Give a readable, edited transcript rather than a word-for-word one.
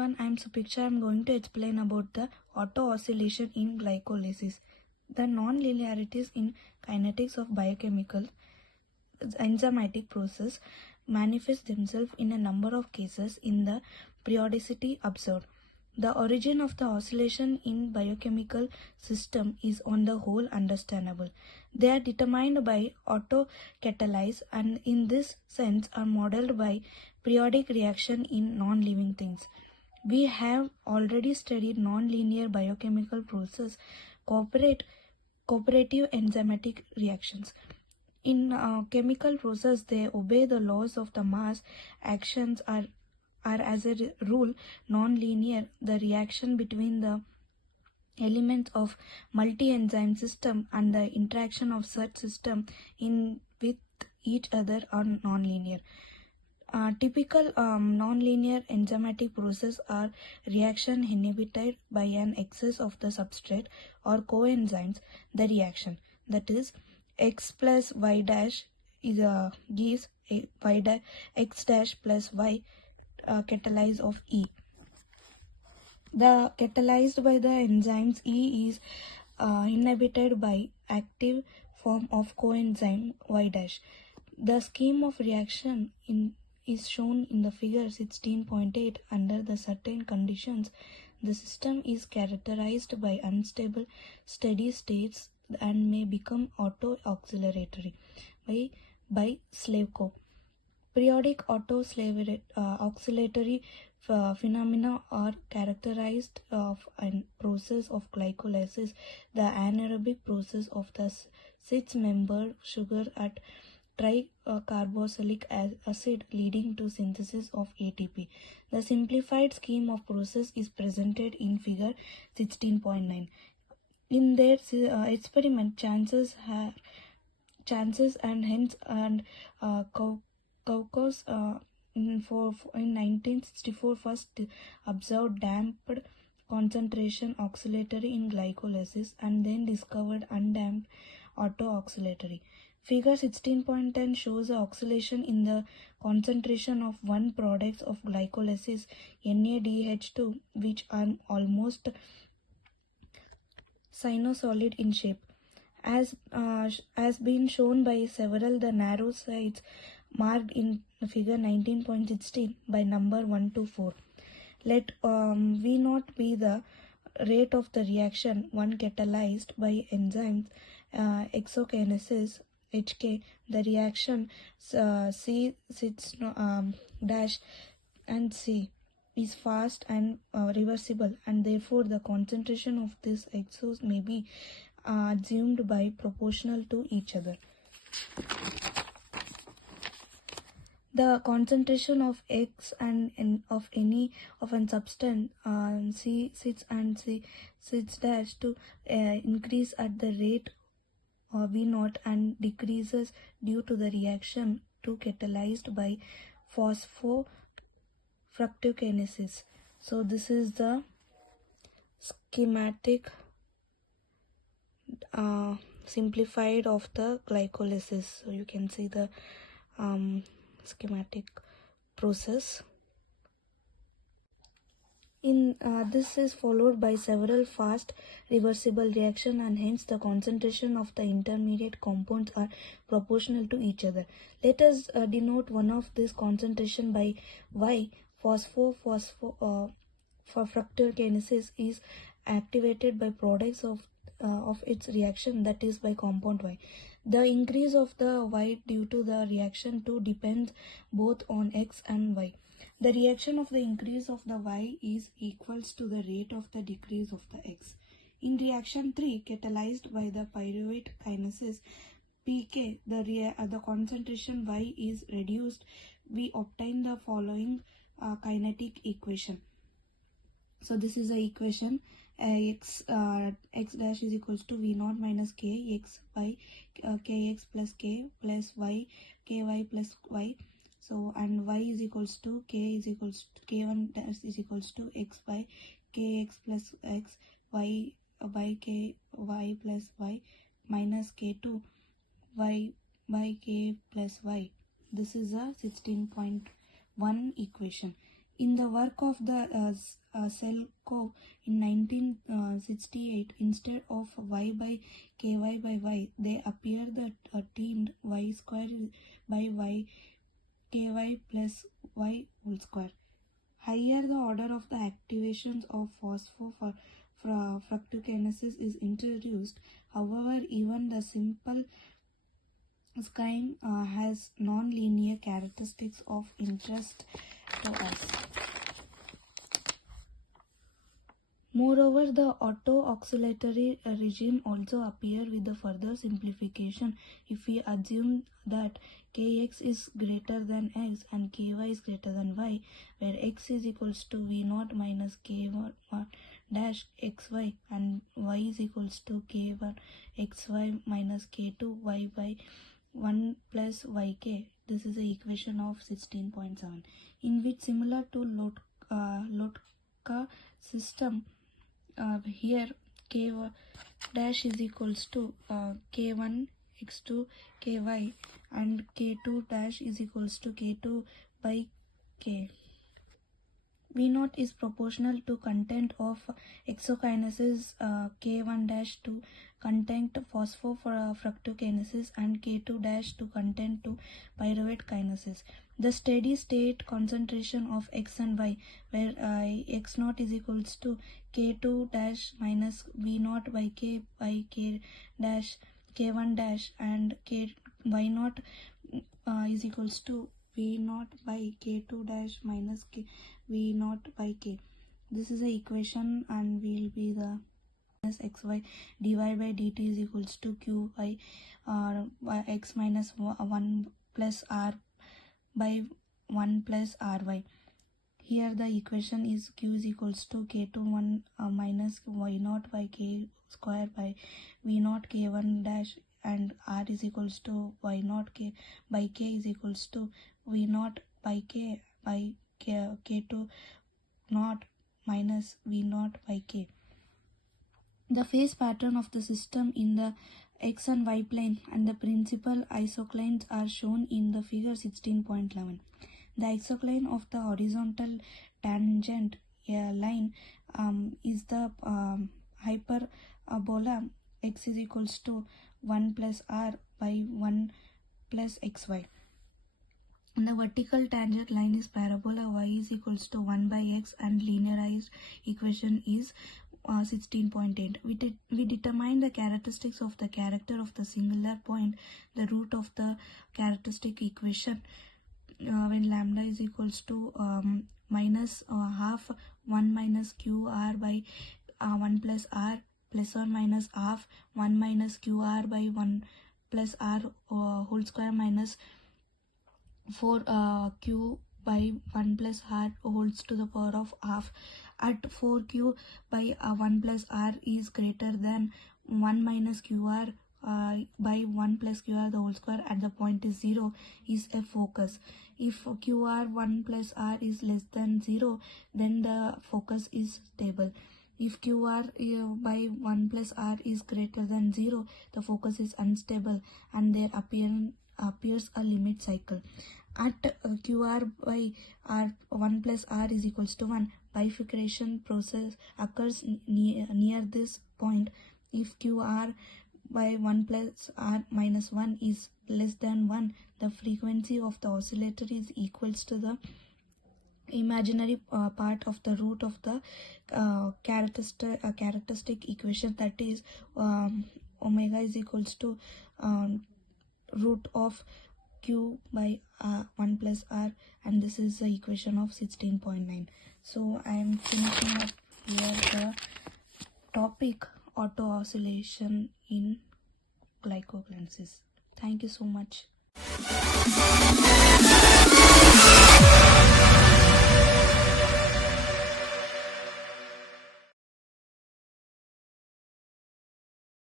everyone, I am Supiksha. I am going to explain about the auto-oscillation in glycolysis. The non-linearities in kinetics of biochemical enzymatic process manifest themselves in a number of cases in the periodicity observed. The origin of the oscillation in biochemical system is on the whole understandable. They are determined by autocatalysis and in this sense are modeled by periodic reaction in non-living things. We have already studied non-linear biochemical process, cooperative enzymatic reactions. In chemical process, they obey the laws of the mass. Actions are as a rule non-linear. The reaction between the elements of multi-enzyme system and the interaction of such system in with each other are non-linear. Typical non-linear enzymatic process are reaction inhibited by an excess of the substrate or coenzymes. The reaction, that is, x plus y dash gives a x dash plus y catalyze of E. The catalyzed by the enzymes E is inhibited by active form of coenzyme y dash. The scheme of reaction is shown in the figure 16.8. Under the certain conditions, the system is characterized by unstable steady states and may become auto-oscillatory by Slavko. Periodic auto-oscillatory phenomena are characterized of a process of glycolysis, the anaerobic process of the cis-membered sugar at tricarboxylic acid leading to synthesis of ATP. The simplified scheme of process is presented in figure 16.9. In their experiment, chances and hence and Kaukos in 1964 first observed damped concentration oscillatory in glycolysis and then discovered undamped auto-oscillatory. Figure 16.10 shows the oscillation in the concentration of one product of glycolysis, NADH2, which are almost sinusoidal in shape. As been shown by several, the narrow sides marked in figure 19.16 by number 1 to 4. Let V0 be the rate of the reaction 1 catalyzed by enzymes exokinesis HK. The reaction C dash and C is fast and reversible, and therefore the concentration of these exos may be assumed by proportional to each other. The concentration of X and of any of an substance C6 and C6 dash to increase at the rate V0 and decreases due to the reaction to catalyzed by phosphofructokinesis. So this is the schematic simplified of the glycolysis. So you can see the schematic process. In this is followed by several fast reversible reaction, and hence the concentration of the intermediate compounds are proportional to each other. Let us denote one of this concentration by Y. Phosphofructokinesis is activated by products of its reaction, that is by compound Y. The increase of the Y due to the reaction 2 depends both on X and Y. The reaction of the increase of the Y is equals to the rate of the decrease of the X. In reaction 3, catalyzed by the pyruvate kinesis PK, the concentration Y is reduced. We obtain the following kinetic equation. So this is the equation. X dash is equals to V0 minus K X by Kx plus K plus Y Ky plus Y. So and Y is equals to K is equals to K1 dash is equals to X by Kx plus X Y by K Y plus Y minus K2 Y by K plus Y. This is a 16.1 equation. In the work of the Selkov in 1968, instead of y by ky by y, they appear the termed y square by y ky plus y whole square. Higher the order of the activations of fructokinesis is introduced. However, even the simple scheme has non-linear characteristics of interest to us. Moreover, the auto-oscillatory regime also appears with the further simplification. If we assume that kx is greater than x and ky is greater than y, where x is equals to v0 minus k1 dash xy and y is equals to k1 xy minus k2 y by 1 plus yk. This is the equation of 16.7, in which, similar to Lotka system, here k dash is equals to k1 x2 ky and k2 dash is equals to k2 by k. V0 is proportional to content of exokinesis, k1 dash to content phosphofructokinesis and k2 dash to content to pyruvate kinesis. The steady state concentration of x and y, where x0 is equals to k2 dash minus v0 by k dash k1 dash and y0 is equals to v0 by k2 dash minus v0 by k. This is the equation and will be the minus xy dy by dt is equals to qy by x minus 1 plus r by 1 plus ry. Here the equation is q is equals to k2 1 minus y0 by k square by v0 k1 dash and r is equals to y0 k by k is equals to v0 by k by k2 naught minus v0 by k. The phase pattern of the system in the x and y plane and the principal isoclines are shown in the figure 16.11. The isocline of the horizontal tangent line is the hyperbola x is equals to 1 plus r by 1 plus xy. And the vertical tangent line is parabola y is equals to 1 by x and linearized equation is 16.8. We determine the characteristics of the character of the singular point, the root of the characteristic equation when lambda is equals to minus half 1 minus qr by 1 plus r plus or minus half 1 minus qr by 1 plus r whole square minus 4 q by 1 plus r holds to the power of half at 4q by 1 plus r is greater than 1 minus qr by 1 plus qr the whole square at the point is 0 is a focus. If qr 1 plus r is less than 0, then the focus is stable. If qr by 1 plus r is greater than 0, the focus is unstable and there appears a limit cycle. At qr by r 1 plus r is equals to 1, bifurcation process occurs near this point. If qr by 1 plus r minus 1 is less than 1, the frequency of the oscillator is equals to the imaginary part of the root of the characteristic equation, that is omega is equals to root of q by 1 plus r, and this is the equation of 16.9. So I am finishing up here the topic auto-oscillation in glycolysis. Thank you so much.